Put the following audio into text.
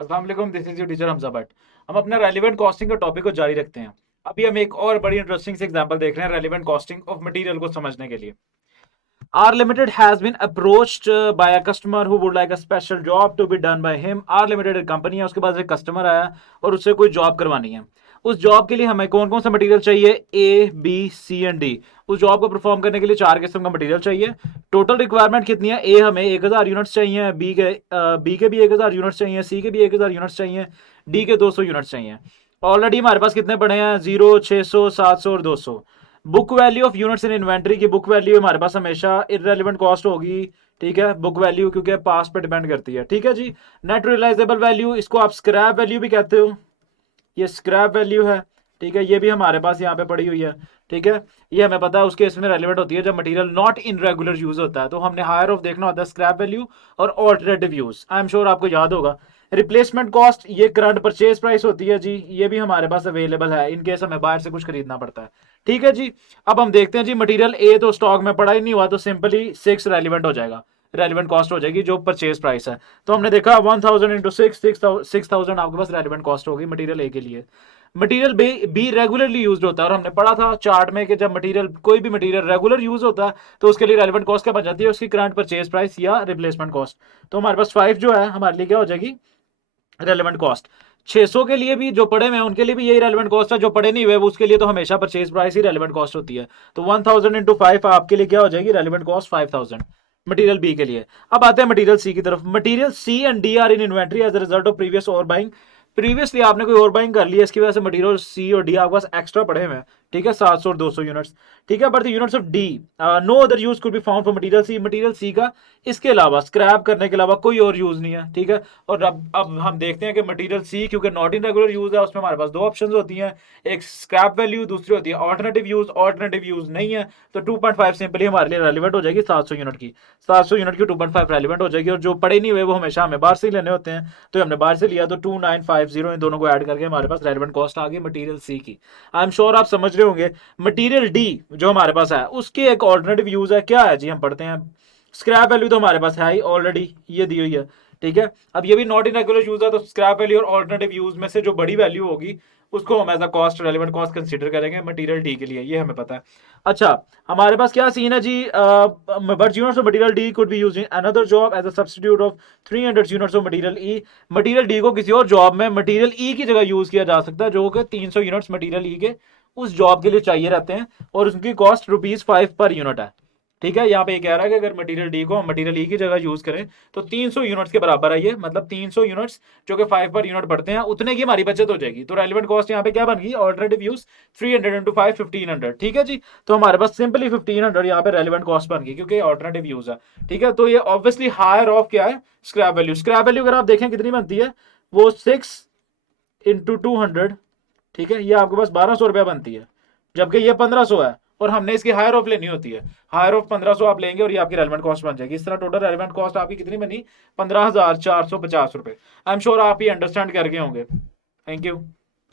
अस्सलाम वालेकुम, this is your teacher Hamza Bhatt. हम अपना रेलिवेंट कॉस्टिंग का टॉपिक को जारी रखते हैं। अभी हम एक और बड़ी इंटरेस्टिंग से एग्जांपल देख रहे हैं रेलिवेंट कॉस्टिंग ऑफ मटेरियल को समझने के लिए। R Limited has been approached by a customer who would like a special job to be done by him. R Limited एक कंपनी है, उसके पास एक कस्टमर आया और उससे कोई जॉब करवानी है। उस जॉब के लिए हमें कौन कौन सा मटेरियल चाहिए? ए, बी, सी एंड डी। उस जॉब को परफॉर्म करने के लिए 4 किस्म का मटेरियल चाहिए। टोटल रिक्वायरमेंट कितनी है? ए हमें 1000 यूनिट्स चाहिए, बी के भी 1000 यूनिट्स चाहिए, सी के भी 1000 यूनिट्स चाहिए, डी के 200 यूनिट्स चाहिए। ऑलरेडी हमारे पास कितने पड़े हैं? 0, 600, 700 और 200। Book value of units in inventory की बुक वैल्यू हमारे पास हमेशा इररेलेवेंट कॉस्ट होगी। ठीक है, बुक वैल्यू क्योंकि पास पे डिपेंड करती है। ठीक है जी। नेट रियलाइजेबल वैल्यू, इसको आप स्क्रैप वैल्यू भी कहते हो, ये स्क्रैप वैल्यू है। ठीक है, ये भी हमारे पास यहाँ पे पड़ी हुई है। ठीक है, ये हमें पता है उसके इसमें रेलिवेंट होती है जब material not in regular use होता है, तो हमने हायर ऑफ देखना होता है स्क्रैप वैल्यू और alternative use. I am sure आपको याद होगा। रिप्लेसमेंट कॉस्ट ये करंट परचेज प्राइस होती है जी, ये भी हमारे पास अवेलेबल है इन केस हमें बाहर से कुछ खरीदना पड़ता है। ठीक है जी। अब हम देखते हैं जी, मटेरियल ए तो स्टॉक में पड़ा ही नहीं हुआ, तो सिंपली 6 रेलिवेंट हो जाएगा, रेलिवेंट कॉस्ट हो जाएगी जो परचेज प्राइस है। तो हमने देखा 1000 इंटू 6000 आपके पास रेलिवेंट कॉस्ट होगी मटेरियल ए के लिए। मटेरियल बी रेगुलरली यूज होता है और हमने पढ़ा था चार्ट में कि जब मटेरियल कोई भी मटेरियल रेगुलर यूज होता है तो उसके लिए रेलिवेंट कॉस्ट क्या बन जाती है? उसकी करंट परचेज प्राइस या रिप्लेसमेंट कॉस्ट। तो हमारे पास 5 जो है हमारे लिए क्या हो जाएगी? Relevant cost. 600 के लिए भी जो पड़े हुए हैं उनके लिए भी यही रेलिवेंट कॉस्ट है, जो पड़े नहीं हुए उसके लिए तो हमेशा परचेज प्राइस ही रेलिवेंट कॉस्ट होती है। तो 1000 इंटू 5 आपके लिए क्या हो जाएगी? रेलिवेंट कॉस्ट 5000 मटेरियल बी के लिए। अब आते हैं मटेरियल सी की तरफ। Material C and D are in inventory as a result of previous और बाइंग। प्रीवियसली आपने कोई और बाइंग कर लिया, इसकी वजह से मटेरियल सी और डी आपके पास एक्स्ट्रा पड़े हुए हैं। ठीक है, 700 और 200 यूनिट्स। ठीक है, but the units of D no other use could be found for material C. Material C का इसके अलावा स्क्रैप करने के अलावा कोई और यूज नहीं है। ठीक है, और अब हम देखते हैं कि मटेरियल सी क्योंकि नॉट इन रेगुलर यूज है, उसमें हमारे पास दो ऑप्शंस होती हैं, एक स्क्रैप वैल्यू, दूसरी होती है ऑल्टरनेटिव यूज। ऑल्टरनेटिव यूज नहीं है तो 2.5 सिंपली हमारे लिए रेलिवेंट हो जाएगी 700 यूनिट की। 700 यूनिट की 2.5 रेलिवेंट हो जाएगी, और जो पड़े नहीं हुए वो हमेशा हमें बाहर से ही लेने होते हैं, तो हमने बाहर से लिया तो 2950 इन दोनों को ऐड करके हमारे पास रेलिवेंट कॉस्ट आ गई मटेरियल सी की। आई एम श्योर आप समझ रहे होंगे। मटेरियल डी जो हमारे पास है उसके एक ऑल्टरनेटिव यूज है, क्या है जी? हम पढ़ते हैं। स्क्रैप वैल्यू तो हमारे पास है ही ऑलरेडी, ये दी हुई है। ठीक है, अब ये भी नॉट इन रेगुलर यूज है, तो स्क्रैप वैल्यू और ऑल्टरनेटिव यूज में से जो बड़ी वैल्यू होगी उसको हम as a cost, relevant cost consider करेंगे मटेरियल डी के लिए, ये हमें पता है। अच्छा, हमारे पास क्या सीन है जी? But units of material D could be used in another job as a substitute of 300 units of material E. Material D को किसी और जॉब में मटेरियल ई की जगह यूज किया जा सकता है, जो कि 300 यूनिट्स मटेरियल ई के उस जॉब के लिए चाहिए रहते हैं, और उनकी कॉस्ट ₹5 पर यूनिट है। ठीक है, यहाँ पे ये कह रहा है कि अगर मटेरियल डी को हम मटेरियल ई की जगह यूज करें तो 300 यूनिट्स के बराबर है ये, मतलब 300 यूनिट्स जो कि 5 पर यूनिट पड़ते हैं, उतने की हमारी बचत हो जाएगी। तो रेलिवेंट कॉस्ट यहाँ पे क्या बन गई? Alternative use 300 into 5 1500। ठीक है जी, तो हमारे पास सिंपली 1500 यहाँ पे रेलिवेंट कॉस्ट बन गई क्योंकि ऑल्टरनेटिव यूज है। ठीक है, तो ये ऑब्वियसली हायर ऑफ क्या है? Scrap value. स्क्रैप वैल्यू अगर आप देखें कितनी बनती है, वो 6 इंटू 200। ठीक है, ये आपके पास 1200 रुपया बनती है, जबकि ये 1500 है और हमने इसकी हायर ऑफ लेनी होती है। हायर ऑफ 1500 आप लेंगे और ये आपकी रेलिवेंट कॉस्ट बन जाएगी। इस तरह टोटल रेलिवेंट कॉस्ट आपकी कितनी बनी? 15,450 रुपए। आई एम श्योर आप ये अंडरस्टैंड कर गए होंगे। Thank you.